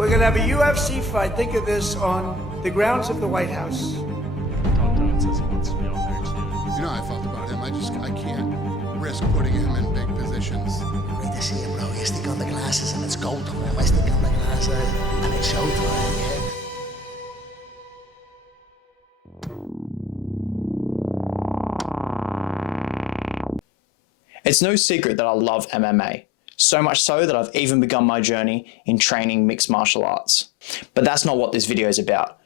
We're going to have a UFC fight. Think of this on the grounds of the White House. Don says he wants to be on there too. You know how I felt about him. I can't risk putting him in big positions. Great to see him, bro. You stick on the glasses and it's go time. I stick on the glasses and it's show time, yeah. It's no secret that I love MMA, so much so that I've even begun my journey in training mixed martial arts. But that's not what this video is about,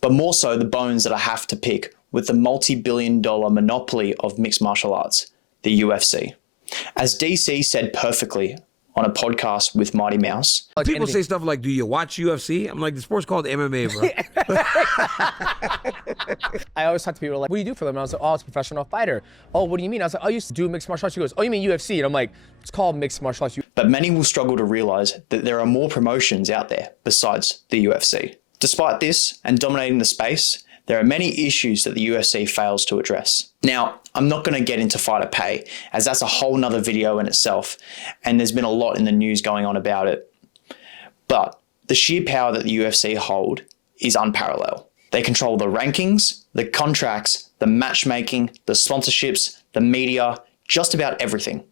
but more so the bones that I have to pick with the multi-billion-dollar monopoly of mixed martial arts, the UFC. As DC said perfectly on a podcast with Mighty Mouse. People say stuff like, do you watch UFC? I'm like, the sport's called MMA, bro. I always talk to people like, what do you do for them? And I was like, oh, it's a professional fighter. Oh, what do you mean? I was like, oh, I used to do mixed martial arts. She goes, oh, you mean UFC? And I'm like, it's called mixed martial arts. But many will struggle to realize that there are more promotions out there besides the UFC. Despite this and dominating the space, there are many issues that the UFC fails to address. Now, I'm not going to get into fighter pay, as that's a whole nother video in itself, and there's been a lot in the news going on about it. But the sheer power that the UFC hold is unparalleled. They control the rankings, the contracts, the matchmaking, the sponsorships, the media, just about everything.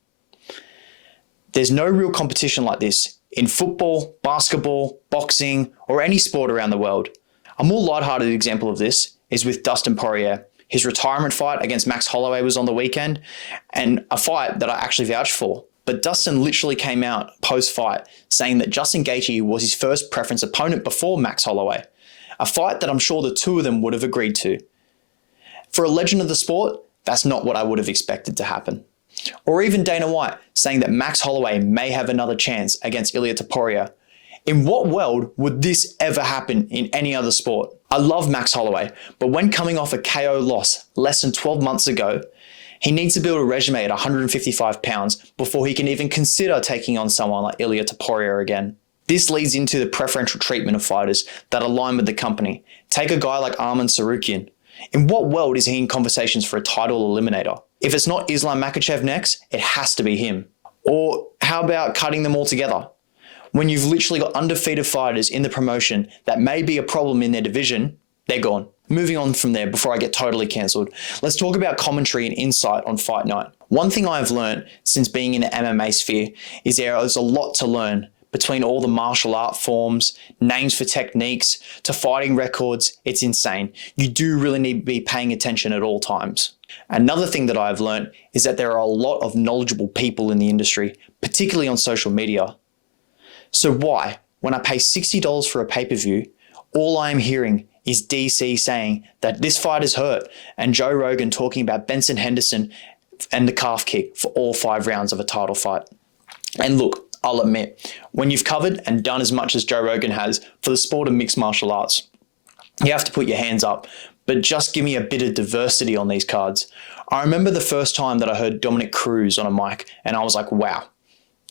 There's no real competition like this in football, basketball, boxing, or any sport around the world. A more lighthearted example of this is with Dustin Poirier. His retirement fight against Max Holloway was on the weekend, and a fight that I actually vouched for. But Dustin literally came out post-fight saying that Justin Gaethje was his first preference opponent before Max Holloway, a fight that I'm sure the two of them would have agreed to. For a legend of the sport, that's not what I would have expected to happen. Or even Dana White saying that Max Holloway may have another chance against Ilia Topuria. In what world would this ever happen in any other sport? I love Max Holloway, but when coming off a KO loss less than 12 months ago, he needs to build a resume at 155 pounds before he can even consider taking on someone like Ilia Topuria again. This leads into the preferential treatment of fighters that align with the company. Take a guy like Arman Tsarukyan. In what world is he in conversations for a title eliminator? If it's not Islam Makhachev next, it has to be him. Or how about cutting them all together? When you've literally got undefeated fighters in the promotion that may be a problem in their division, they're gone. Moving on from there before I get totally cancelled, let's talk about commentary and insight on Fight Night. One thing I've learned since being in the MMA sphere is there is a lot to learn between all the martial art forms, names for techniques, to fighting records. It's insane. You do really need to be paying attention at all times. Another thing that I've learned is that there are a lot of knowledgeable people in the industry, particularly on social media. So why, when I pay $60 for a pay-per-view, all I am hearing is DC saying that this fight is hurt and Joe Rogan talking about Benson Henderson and the calf kick for all 5 rounds of a title fight? And look, I'll admit, when you've covered and done as much as Joe Rogan has for the sport of mixed martial arts, you have to put your hands up, but just give me a bit of diversity on these cards. I remember the first time that I heard Dominic Cruz on a mic and I was like, wow.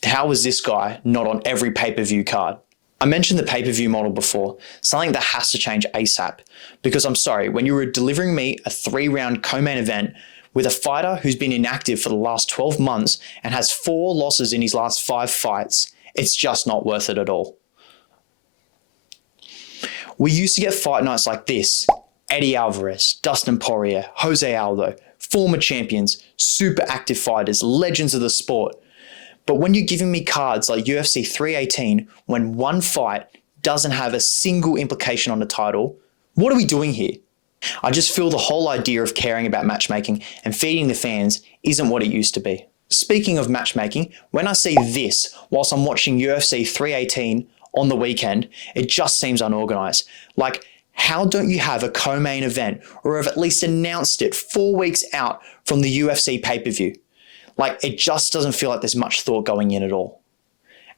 How is this guy not on every pay-per-view card? I mentioned the pay-per-view model before, something that has to change ASAP. Because I'm sorry, when you were delivering me a 3-round co-main event with a fighter who's been inactive for the last 12 months and has 4 losses in his last 5 fights, it's just not worth it at all. We used to get fight nights like this. Eddie Alvarez, Dustin Poirier, Jose Aldo, former champions, super active fighters, legends of the sport. But when you're giving me cards like UFC 318, when one fight doesn't have a single implication on the title, what are we doing here? I just feel the whole idea of caring about matchmaking and feeding the fans isn't what it used to be. Speaking of matchmaking, when I see this whilst I'm watching UFC 318 on the weekend, it just seems unorganized. Like, how don't you have a co-main event or have at least announced it 4 weeks out from the UFC pay-per-view? Like, it just doesn't feel like there's much thought going in at all.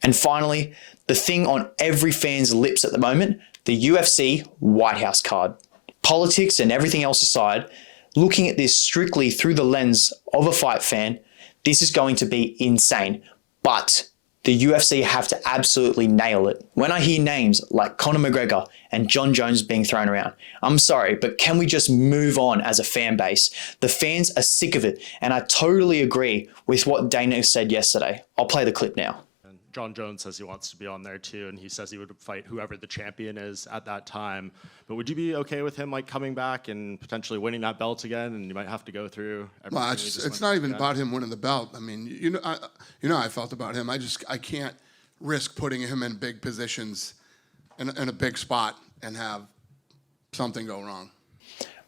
And finally, the thing on every fan's lips at the moment, the UFC White House card. Politics and everything else aside, looking at this strictly through the lens of a fight fan, this is going to be insane. But the UFC have to absolutely nail it. When I hear names like Conor McGregor and John Jones being thrown around, I'm sorry, but can we just move on as a fan base? The fans are sick of it, and I totally agree with what Dana said yesterday. I'll play the clip now. John Jones says he wants to be on there too, and he says he would fight whoever the champion is at that time. But would you be okay with him like coming back and potentially winning that belt again? And you might have to go through. Well, it's not even about him winning the belt. I mean, you know how I felt about him. I can't risk putting him in big positions in a big spot and have something go wrong.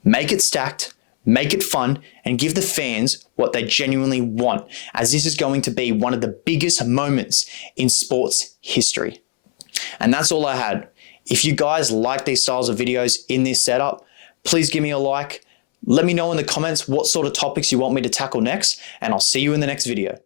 Make it stacked, make it fun, and give the fans what they genuinely want, as this is going to be one of the biggest moments in sports history. And that's all I had. If you guys like these styles of videos in this setup, please give me a like. Let me know in the comments what sort of topics you want me to tackle next, and I'll see you in the next video.